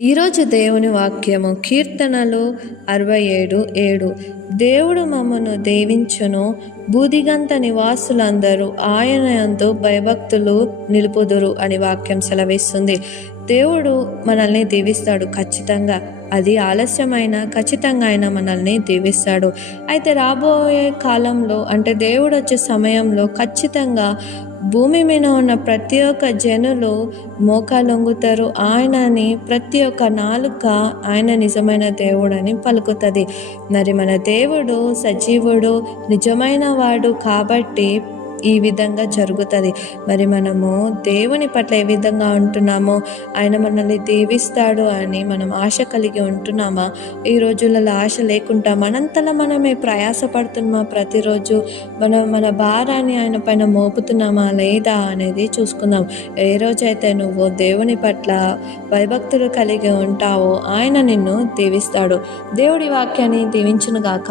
ఈరోజు దేవుని వాక్యము కీర్తనలు 67:7. దేవుడు మమ్మను దీవించును, బూదిగంత నివాసులందరూ ఆయన యందు భయభక్తులు నిలుపుదురు అని వాక్యం సెలవిస్తుంది. దేవుడు మనల్ని దీవిస్తాడు ఖచ్చితంగా. అది ఆలస్యమైన ఖచ్చితంగా ఆయన మనల్ని దీవిస్తాడు. అయితే రాబోయే కాలంలో అంటే దేవుడు వచ్చే సమయంలో ఖచ్చితంగా భూమి మీద ఉన్న ప్రతి ఒక్క జనులు మోకాలొంగుతారు. ఆయనని ప్రతి ఒక్క నాలుక ఆయన నిజమైన దేవుడని పలుకుతుంది. మరి మన దేవుడు సజీవుడు, నిజమైన వాడు కాబట్టి ఈ విధంగా జరుగుతుంది. మరి మనము దేవుని పట్ల ఏ విధంగా ఉంటున్నామో, ఆయన మనల్ని దీవిస్తాడు అని మనం ఆశ కలిగి ఉంటున్నామా? ఈ రోజులలో ఆశ లేకుండా మనంతలా మనమే ప్రయాసపడుతున్నామా? ప్రతిరోజు మన భారాన్ని ఆయన పైన మోపుతున్నామా లేదా అనేది చూసుకుందాం. ఏ రోజైతే నువ్వు దేవుని పట్ల భయభక్తులు కలిగి ఉంటావో ఆయన నిన్ను దీవిస్తాడు. దేవుడి వాక్యాన్ని దీవించును గాక.